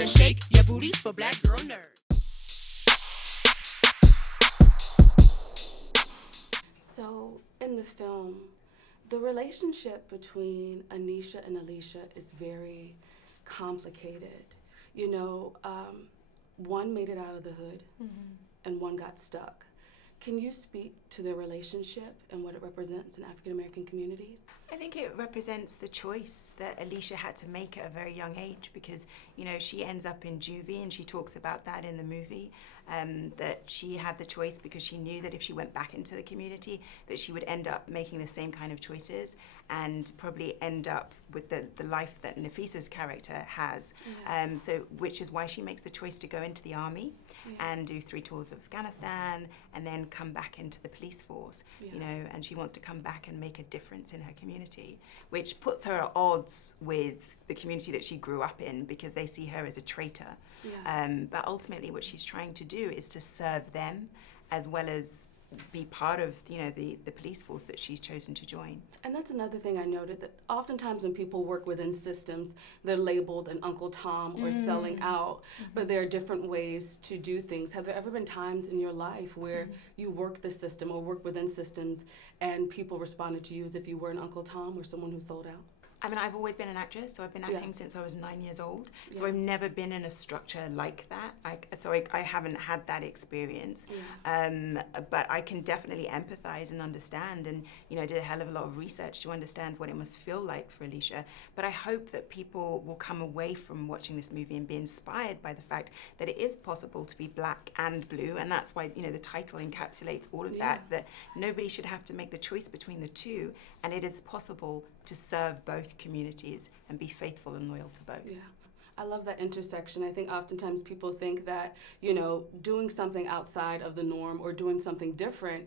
Better shake your booties for black girl nerds. So, in the film, the relationship between Anisha and Alicia is very complicated. You know, one made it out of the hood, and one got stuck. Can you speak to their relationship and what it represents in African American communities? I think it represents the choice that Alicia had to make at a very young age because, you know, she ends up in juvie and she talks about that in the movie, that she had the choice because she knew that if she went back into the community that she would end up making the same kind of choices and probably end up with the life that Nafisa's character has. So which is why she makes the choice to go into the army and do 3 tours of Afghanistan and then come back into the police force, you know, and she wants to come back and make a difference in her community, which puts her at odds with the community that she grew up in because they see her as a traitor. But ultimately what she's trying to do is to serve them as well as be part of, you know, the police force that she's chosen to join. And that's another thing I noted, that oftentimes when people work within systems, they're labeled an Uncle Tom or selling out, but there are different ways to do things. Have there ever been times in your life where you work the system or work within systems and people responded to you as if you were an Uncle Tom or someone who sold out? I mean, I've always been an actress, so I've been acting since I was 9 years old. So I've never been in a structure like that. I haven't had that experience. But I can definitely empathize and understand, and you know, I did a hell of a lot of research to understand what it must feel like for Alicia. But I hope that people will come away from watching this movie and be inspired by the fact that it is possible to be black and blue, and that's why, you know, the title encapsulates all of that nobody should have to make the choice between the two, and it is possible to serve both communities and be faithful and loyal to both. I love that intersection. I think oftentimes people think that, you know, doing something outside of the norm or doing something different,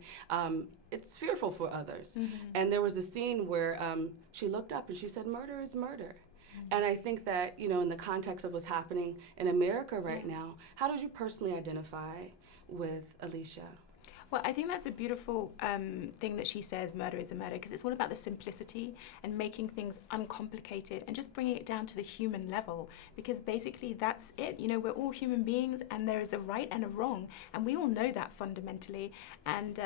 it's fearful for others. And there was a scene where she looked up and she said, "Murder is murder." And I think that, you know, in the context of what's happening in America right now, how did you personally identify with Alicia? Well, I think that's a beautiful thing that she says, murder is a murder, because it's all about the simplicity and making things uncomplicated and just bringing it down to the human level, because basically that's it. You know, we're all human beings and there is a right and a wrong, and we all know that fundamentally, and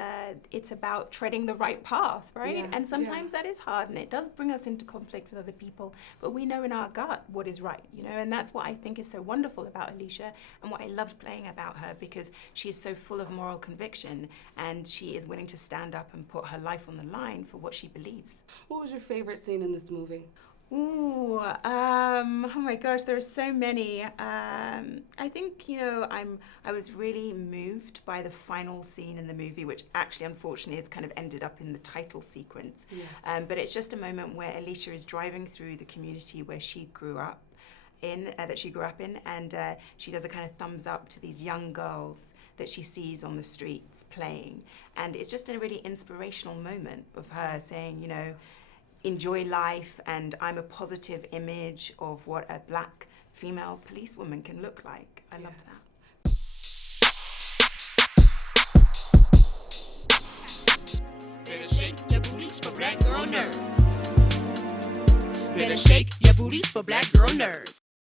it's about treading the right path, right? And sometimes that is hard and it does bring us into conflict with other people, but we know in our gut what is right, you know, and that's what I think is so wonderful about Alicia and what I loved playing about her, because she is so full of moral conviction and she is willing to stand up and put her life on the line for what she believes. What was your favorite scene in this movie? Ooh, oh my gosh, there are so many. I think, you know, I was really moved by the final scene in the movie, which actually, unfortunately, has kind of ended up in the title sequence. But it's just a moment where Alicia is driving through the community where she grew up in, and she does a kind of thumbs up to these young girls that she sees on the streets playing, and it's just a really inspirational moment of her saying, you know, enjoy life, and I'm a positive image of what a black female policewoman can look like. I loved that. Better shake your booties for black girl nerds. Better shake your booties for black girl nerds.